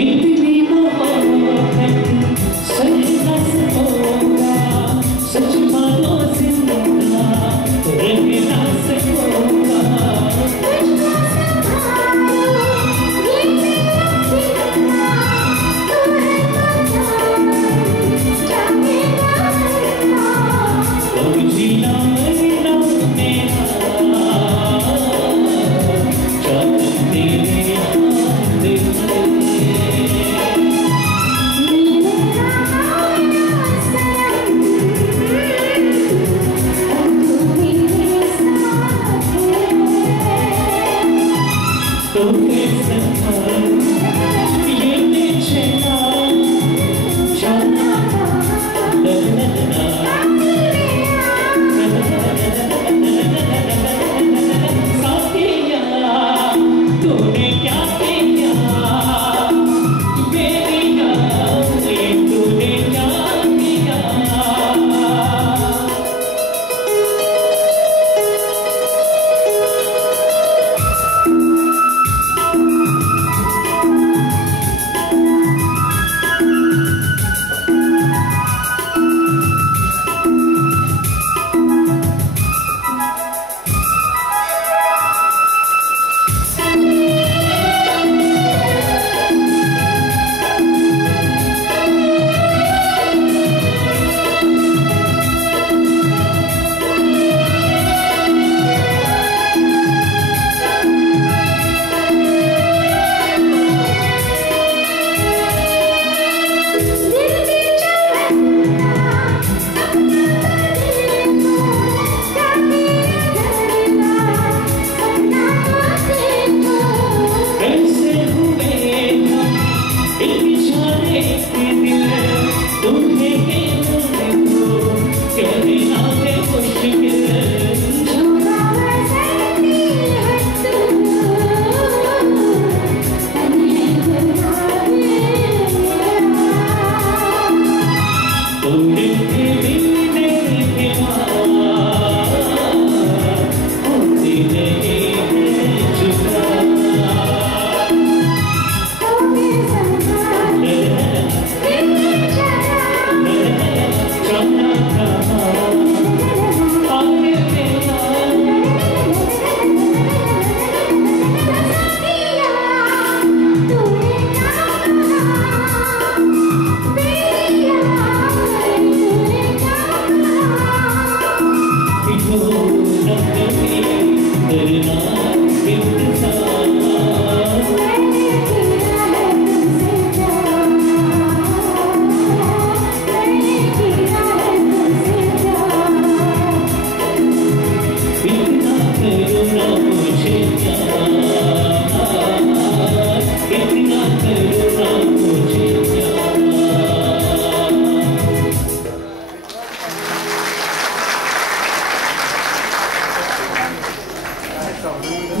इतनी मोहब्बत सजना से होगा, सच मानो जिंदा रहना से होगा। जीना मरना मेरा चाँद तेरे हाथ में।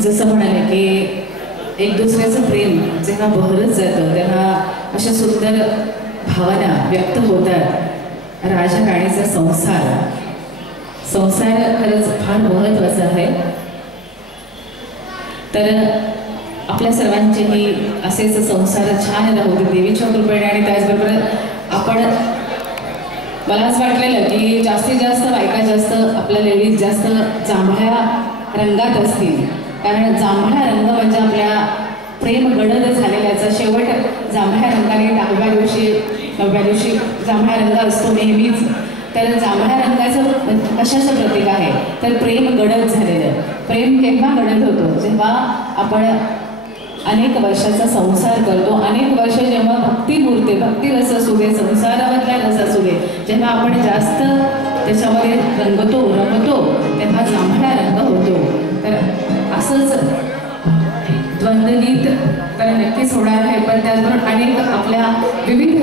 जसं म्हणाले की एक दुसऱ्याचं प्रेम जेव्हा बहरत जातं तेव्हा अशा सुंदर भावना व्यक्त होतात। राजा राणीचा संसार खरंच फार महत्त्वाचा आहे। तर आपल्या सर्वांचेही असेच संसार छान राहू दे देवीच्या कृपेने। आणि त्याचबरोबर आपण मला असं वाटलेलं की जास्तीत जास्त बायका जास्त आपल्या लेडीज जास्त जांभळ्या रंगात असतील, कारण जांभळा रंग म्हणजे आपल्या प्रेम गडद झालेल्याचा शेवट जांभळ्या रंगाने 9व्या दिवशी जांभळा रंग असतो नेहमीच। तर जांभळ्या रंगाचं कशाचं प्रतीक आहे तर प्रेम गडद झालेलं। प्रेम केव्हा गडद होतो जेव्हा आपण अनेक वर्षाचा संसार करतो, अनेक वर्ष जेव्हा भक्ती मुरते, भक्ती रस असू दे, संसारामधला रस असू दे, जेव्हा आपण जास्त त्याच्यामध्ये रंगतो तेव्हा जांभळा रंग होतो। तर असंच द्वंद्वगीत तर नक्कीच होणार आहे, पण त्याचबरोबर अनेक आपल्या विविध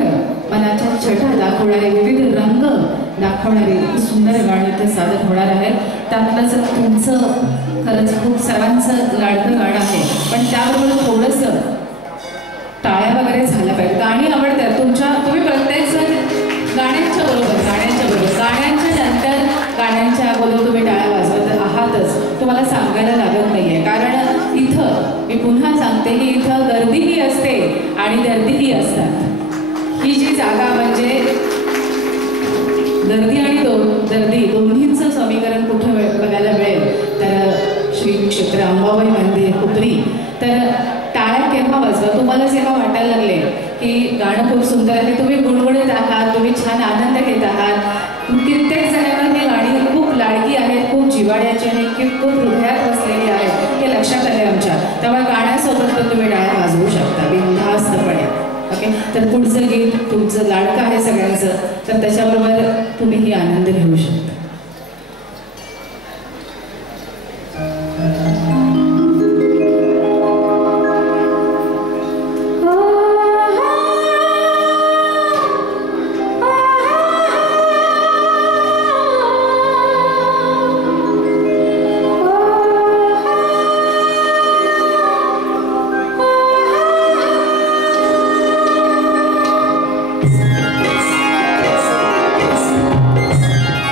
मनाच्या छटा दाखवणारे, विविध रंग दाखवणारे सुंदर गाणं ते सादर होणार आहे। त्यातलंच तुमचं खरंच खूप सर्वांचं लाडकं गाणं आहे, पण त्याबरोबर थोडंसं टाळ्या वगैरे झाल्या पाहिजे। गाणी आवडतात तुम्ही प्रत्येकजण गाण्यांच्या नंतर गाण्यांच्या अगोदर तुम्ही टाळ्या वाजवत आहातच, तुम्हाला सांगायला लागत नाहीये, कारण इथं मी पुन्हा सांगते की इथं गर्दीही असते आणि दर्दीही असतात. ही जी जागा म्हणजे गर्दी आणि दर्दी दोन्हींचं समीकरण कुठं बघायला मिळेल तर श्री क्षेत्र अंबाबाई मंदिर हुपरी. तर टाळ्या केव्हा वाजवा तुम्हाला जेव्हा वाटायला लागले की गाणं खूप सुंदर आहे, तुम्ही गुणगुणत आहात, तुम्ही छान आनंद घेत आहात, कित्येक जणांना ही गाणी खूप लाडकी आहेत, खूप जिव्हाळ्याची आहेत, की खूप हृदयात बसलेली आहेत, हे लक्षात आले आमच्या. त्यामुळे गाण्यासोबत पण तुम्ही टाळ्या वाजवू शकता बिनधास्तपणे. ओके, तर पुढचं गीत तुमचं लाडकं आहे सगळ्यांचं, तर त्याच्याबरोबर तुम्ही ही आनंद घेऊ शकता.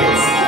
Yes.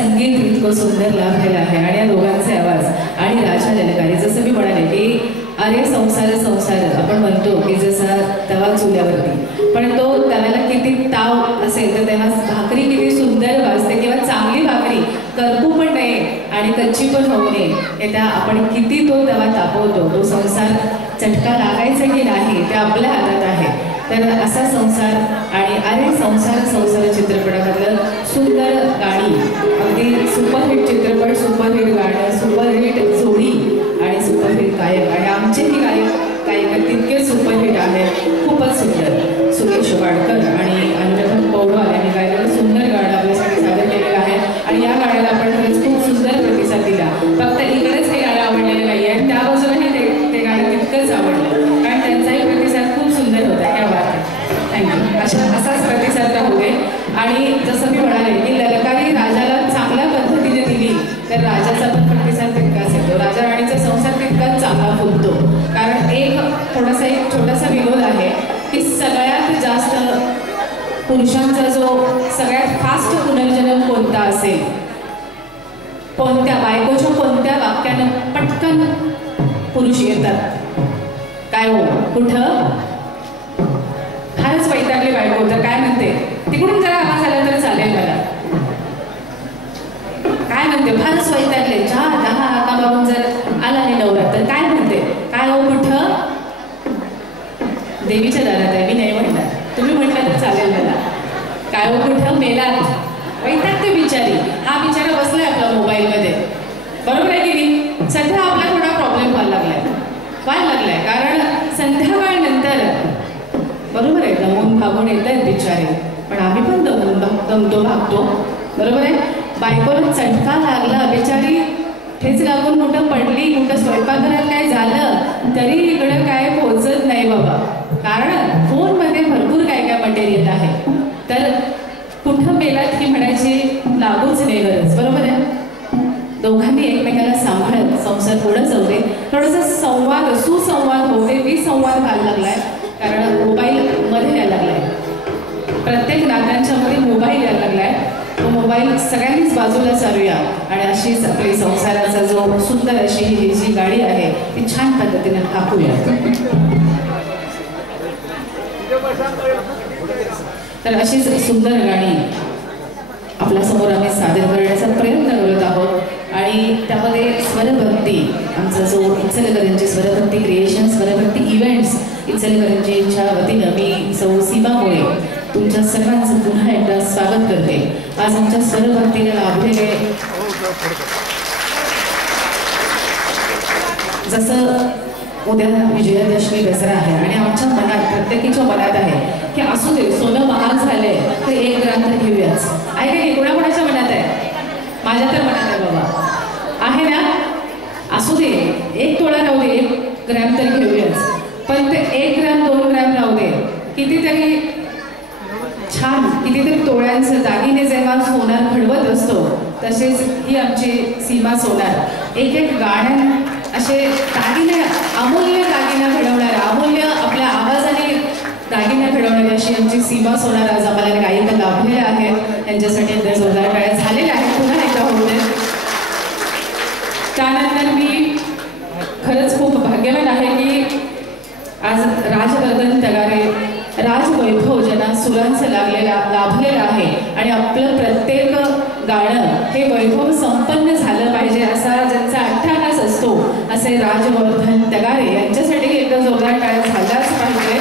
संगीत इतकं सुंदर लाभलेलं आहे आणि या दोघांचे आवाज आणि राजा ललकारी. जसं मी म्हणाले की अरे संसार संसार आपण म्हणतो की जसा तवा चुल्यावरती, पण तो तव्याला किती ताव असेल तर तेव्हा भाकरी किती सुंदर भाजते किंवा चांगली भाकरी करपू पण नये आणि कच्ची पण होऊ नये येत्या आपण किती तो तवा तापवतो. तो संसार चटका लागायचा की नाही ते आपल्या हातात आहे. तर असा संसार आणि अरे संसार संसार चित्रपटामधलं सुंदर गाणी, अगदी सुपरहिट चित्रपट, सुपरहिट गाणं, सुपरहिट जोडी आणि सुपरहिट गायक आणि आमचेही गायक तितके सुपरहिट आहेत. खूपच सुंदर सुरेश वाडकर आणि अनुराधा पौडवाल यांनी गायलेलं सुंदर गाणं आपल्यासाठी सादर केलेलं आहे आणि या गाण्याला आपण खरंच खूप सुंदर प्रतिसाद दिला. फक्त इकडेच हे गाणं आवडलेलं नाही आहे, त्या बाजूलाही ते गाणं तितकंच आवडलं कारण त्यांचाही प्रतिसाद खूप सुंदर होता. त्या बात थँक्यू. असाच प्रतिसाद राहू दे. आणि जसं मी म्हणाले की ललकारी राजाला चांगल्या पद्धतीने दिली तर राजाचा पण प्रतिसाद तितकाच येतो. राजा राणीचा संसार तितकाच चांगला फुलतो. कारण एक छोटासा विनोद आहे की सगळ्यात जास्त पुरुषांचा जो सगळ्यात फास्ट पुनर्जन्म कोणता असेल, कोणत्या बायकोच्या कोणत्या वाक्यानं पटकन पुरुष येतात, काय हो कुठं, फारच वैतागली बायको तर काय म्हणते, तिकडून जरा आवाज आला तर चालेल मला, काय म्हणते फारच वैतागले, चहा 10 हाका मारून जर आला नाही नवरा तर काय म्हणते, काय हो कुठं, देवीच्या दारात आहे मी नाही म्हणणार, तुम्ही म्हटलं तर चालेल मला, काय हो कुठं मेलात, वैतागते बिचारी. हा बिचारा बसलाय आपला मोबाईलमध्ये, बरोबर आहे की नाही. सध्या आपला थोडा प्रॉब्लेम व्हायला लागलाय कारण संध्याकाळनंतर बरोबर आहे दमून भागून येत आहेत बिचारे, पण आम्ही पण दमतो भागतो, बरोबर आहे. बायकोला चटका लागला बिचारी, ठेच लागून कुठं पडली, कुठं स्वयंपाकघरात काय झालं तरी इकडं काय पोहोचत नाही बाबा, कारण फोनमध्ये भरपूर काय काय मटेरियल आहे. तर कुठं मेलात ही म्हणायची लागूच नाही गरज, बरोबर आहे. दोघांनी एकमेकाला सांभाळत संसार पुढं जाऊ दे, थोडासा सुसंवाद होते, विसंवाद व्हायला लागलाय कारण मोबाईलमध्ये यायला लागलाय, प्रत्येक नात्यांच्या मध्ये मोबाईल यायला लागलाय. तो मोबाईल सगळ्यांनीच बाजूला सारूया आणि अशीच आपली संसाराचा जो सुंदर अशी ही जी गाडी आहे ती छान पद्धतीने टाकूया. तर अशीच सुंदर गाणी आपल्या समोर आम्ही सादर करण्याचा प्रयत्न करत आहोत आणि त्यामध्ये स्वरभक्ती, आमचा जो इचलकरंजी स्वरभक्ती क्रिएशन, स्वरभक्ती इव्हेंट्स इचलकरंजीच्या वतीनं मी सौ सीमा मोरे तुमच्या सर्वांचं पुन्हा एकदा स्वागत करते. आज आमच्या स्वरभक्तीला लाभलेले जसं उद्या विजयादशमी दसरा आहे आणि आमच्या मनात प्रत्येकीच्या मनात आहे की असू दे सोनं महाग झालंय तर 1 ग्राम तर घेऊयाच, आहे का नाही, कोणाकोणाच्या मनात आहे, माझ्या तर मनात आहे बाबा, आहे ना, असू दे 1 तोळा राहू दे 1 ग्रॅम तर घेऊयाच, पण ते 1 ग्रॅम 2 ग्रॅम राहू दे, कितीतरी छान कितीतरी तोळ्यांचं दागिने जेव्हा सोनार घडवत असतो तसेच ही आमची सीमा सोनार एक गाण्या असे दागिने, अमूल्य दागिना घडवणारे, अमूल्य आपल्या आवाजाने दागिना घडवणारी अशी आमची सीमा सोनार आज आम्हाला गायिका लाभलेल्या आहेत. त्यांच्यासाठी एकदा जोरदार टाळ्या झालेल्या आहेत, पुन्हा एकदा होऊ दे. त्यानंतर मी खरंच खूप भाग्यवान आहे की आज राजवर्धन तगारे राजवैभव ज्यांना सुरांचं लाभलेलं आहे आणि आपलं प्रत्येक गाणं हे वैभव संपन्न झालं पाहिजे असा ज्यांचा अट्टाहास असतो असे राजवर्धन तगारे यांच्यासाठी एकदा जोरदार टाळ्या झाल्याच पाहिजे.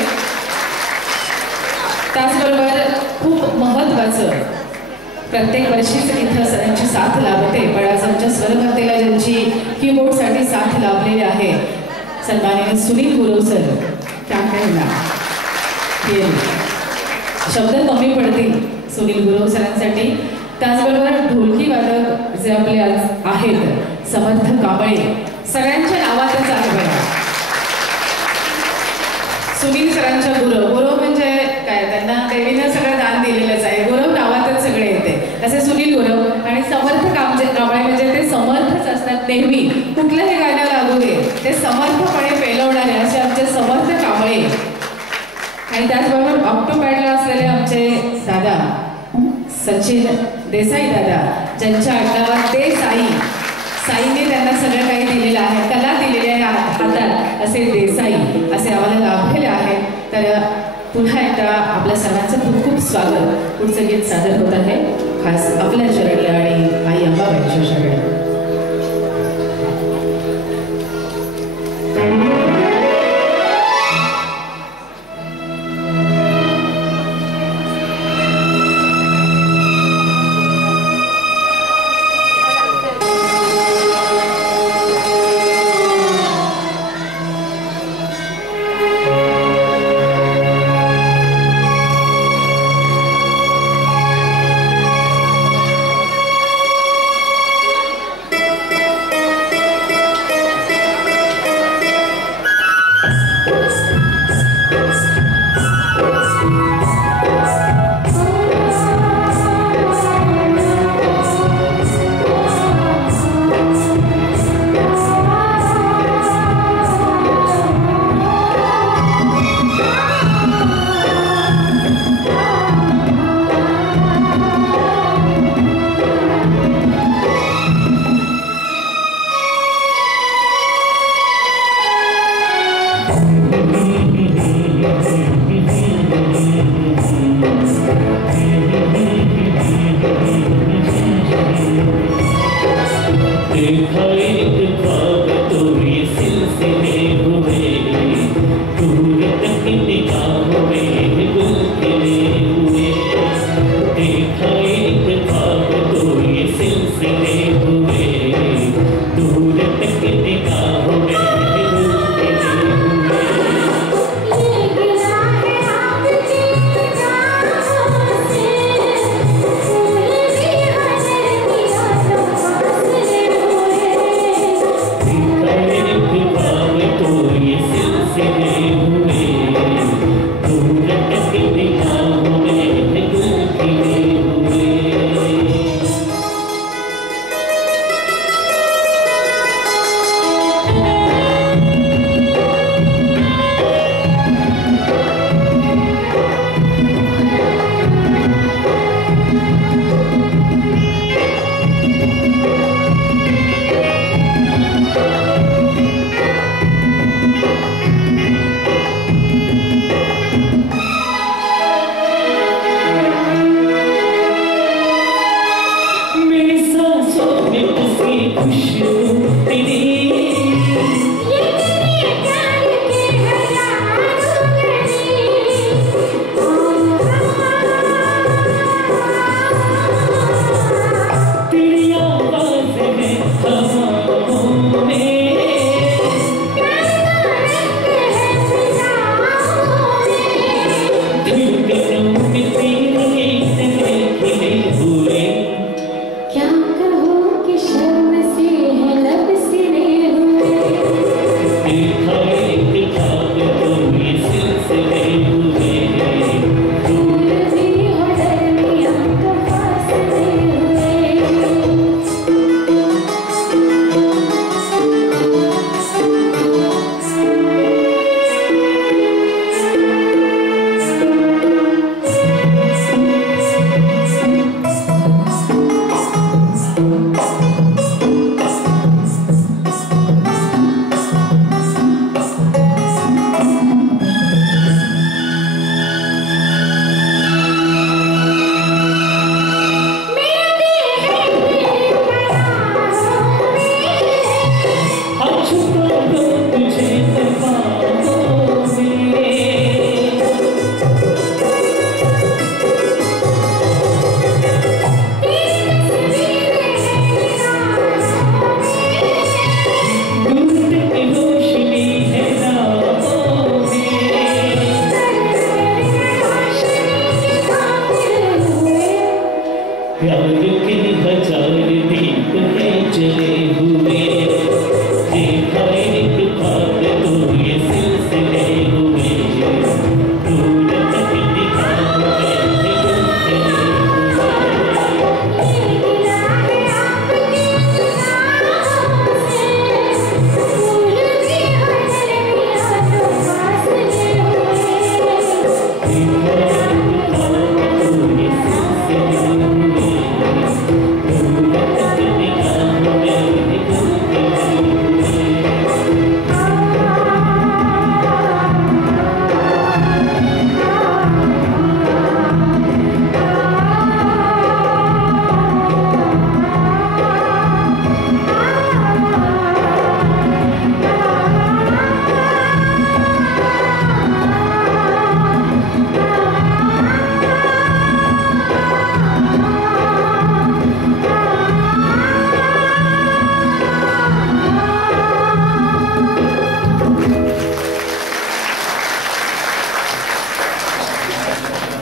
त्याचबरोबर खूप महत्त्वाचं प्रत्येक वर्षीच इथं सरांची साथ लाभते, पण आज आमच्या स्वरभक्तीला ज्यांची कीबोर्डसाठी साथ लाभलेली आहे सन्माननीय सुनील गुरव सर, त्यांना शब्द कमी पडतील सुनील गुरव सरांसाठी. त्याचबरोबर ढोलकी वादक जे आपले आज आहेत समर्थ कांबळे, सगळ्यांच्या नावातच आहे बघा. सुनील सरांच्या गुरव म्हणजे काय, त्यांना देवीनं सगळं दान दिलेलंच आहे, गुरव नावातच सगळे येते, असे सुनील गुरव. आणि समर्थ कांबळे म्हणजे ते समर्थच असतात नेहमी, कुठलंही गाणं लागू दे ते समर्थपणे पेलवणारे असे आमचे समर्थ कांबळे. आणि त्याचबरोबर ऑक्टोपॅडला असलेले आमचे दादा सचिन देसाई दादा, ज्यांच्या आडनावात ते साईने त्यांना सगळं काही दिलेलं आहे, कला दिलेली आहे हातात, असे देसाई असे आम्हाला लाभलेले आहेत. तर पुन्हा एकदा आपल्या सर्वांचं खूप खूप स्वागत. पुढचं गीत सादर होत आहे खास आपल्या चरणी आणि आई अंबाबाईच्या चरणी.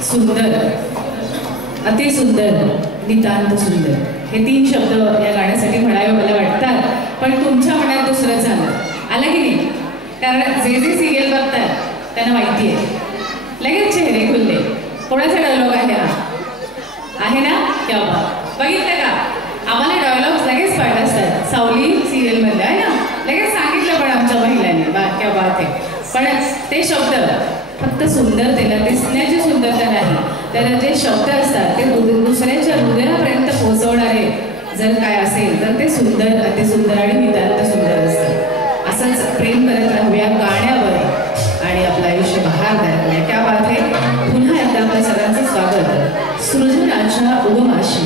सुंदर, अतिसुंदर, नितांत सुंदर हे 3 शब्द या गाण्यासाठी म्हणावे मला वाटतात. पण तुमच्या मनात दुसरं झालं आलं की नाही? कारण जे सिरियल बघतात त्यांना माहिती आहे. लगेच चेहरे खुलले. कोणाचा डायलॉग आहे हा? आहे ना? क्या बात. बघितलं का? आम्हाला डायलॉग्स लगेच पाठ असतात. सावली सिरियलमधले आहे ना, लगेच सांगितलं पण आमच्या महिलांनी. क्या बात आहे. पण ते शब्द फक्त सुंदरतेला, दिसण्याची सुंदरता नाही, तर जे शब्द असतात ते दुसऱ्याच्या हृदयापर्यंत पोहोचवणारे जर काय असेल तर ते सुंदर, अतिसुंदर आणि नितांत सुंदर असतं. असंच प्रेम करत राहूया गाण्यावर आणि आपलं आयुष्य बहारदार करूया. क्या बात आहे. पुन्हा एकदा आपल्या सगळ्यांचं स्वागत. सृजनाच्या उगमाशी,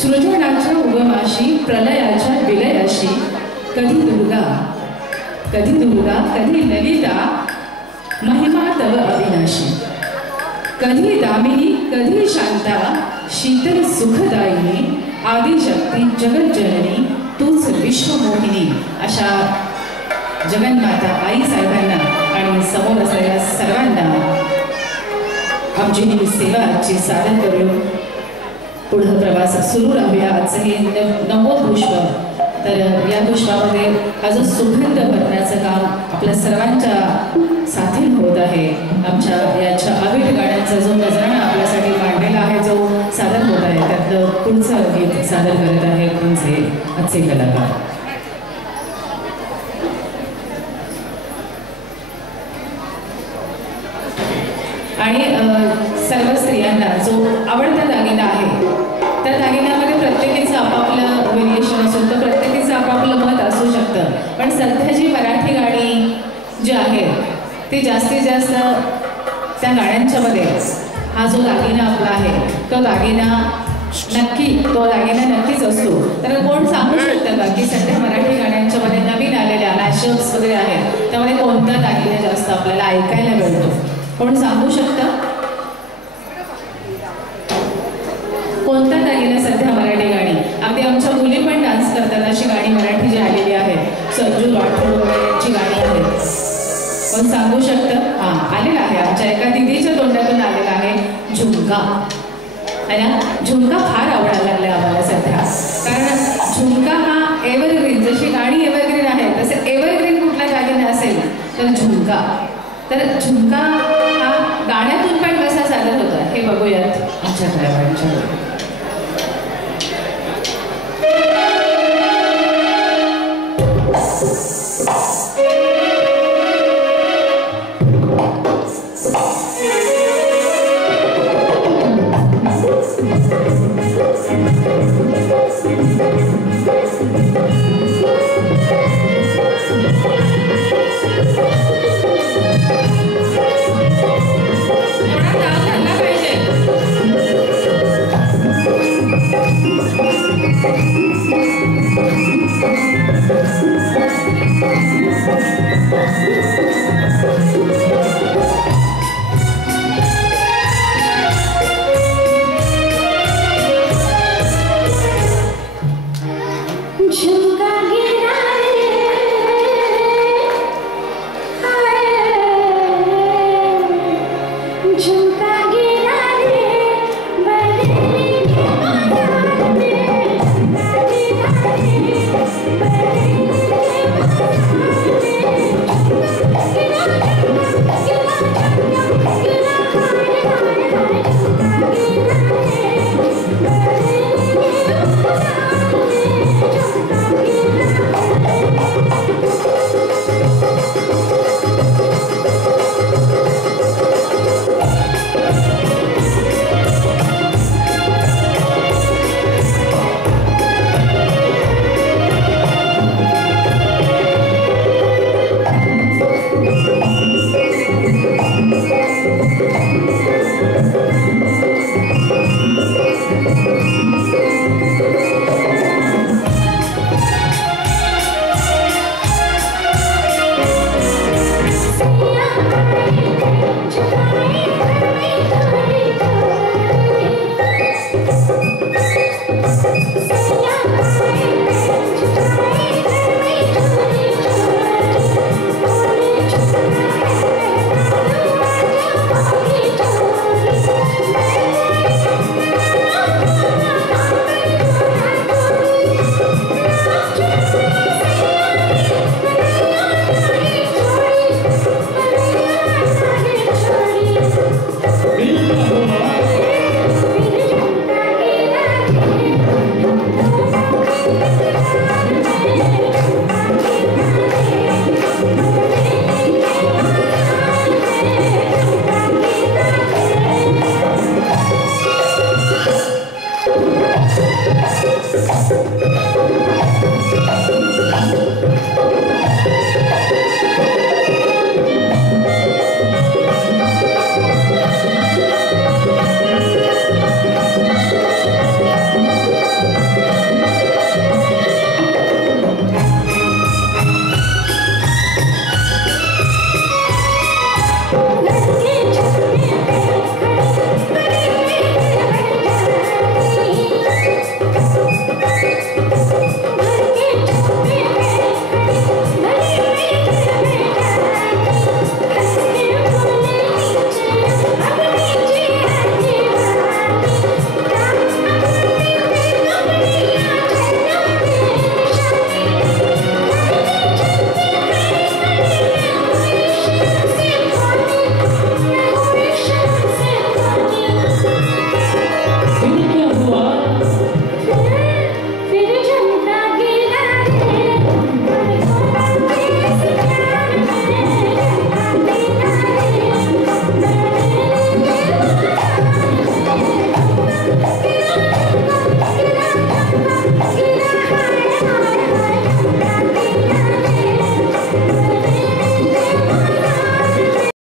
सृजनाच्या उगमाशी, प्रलयाच्या विलयाशी, कधी दुर्गा, कधी दुर्गा, कधी ललिता, महिमा तव अविनाशी, कधी दामिनी, कधी शांता, शीतल सुखदायिनी, आदिशक्ती, जगज्जननी, तूच विश्वमोहिनी. अशा जगन्माता आई साहेबांना आणि समोर असलेल्या सर्वांना आमची ही सेवा आजची सादर करून पुढं प्रवास सुरू राहूया. आजचं हे 9वं पुष्प. तर या पुष्पामध्ये हा जो सुगंध भरण्याचं काम आपल्या सर्वांच्या साथीन होत आहे. आमच्या याच्या अवीट गाण्याचा जो नजराणा आपल्यासाठी मांडलेला आहे, जो सादर होत आहे, त्यातलं पुढचं गीत सादर करत आहे तुमचे आजचे कलाकार. आणि सर्व स्त्रियांना जो आवडता दागिना आहे, त्या दागिन्यामध्ये प्रत्येकीचं आपापलं व्हेरिएशन असून तर प्रत्येकीचं आपापलं मत असू शकतं. पण सध्या जी मराठी गाणी जी आहेत ते जास्तीत जास्त त्या गाण्यांच्यामध्ये हा जो दागिना आपला आहे तो दागिना नक्कीच असतो. तर कोण सांगू शकतं का की सध्या मराठी गाण्यांच्यामध्ये नवीन आलेल्या मॅशअप्स वगैरे आहेत त्यामध्ये कोणता दागिना जास्त आपल्याला ऐकायला मिळतो? कोण सांगू शकतं? कोणता दागिना सध्या मराठी गाणी, अगदी आमच्या मुली पण डान्स करतात अशी गाणी मराठी जी आलेली आहेत, संजू राठोड वगैरेची गाणी आहेत. कोण सांगू शकतं? हां, आलेलं आहे. आमच्या एका दिदीच्या तोंडातून आलेला आहे झुमका. है ना? झुमका फार आवडायला लागला आम्हाला सध्या. कारण झुमका हा एव्हरग्रीन, जशी गाणी एव्हरग्रीन आहे तसे एव्हरग्रीन कुठला दागिना असेल तर झुमका. तर झुमका हा गाण्यातून पण कसा सादर होता हे बघूयात आमच्या कलाकारांच्या.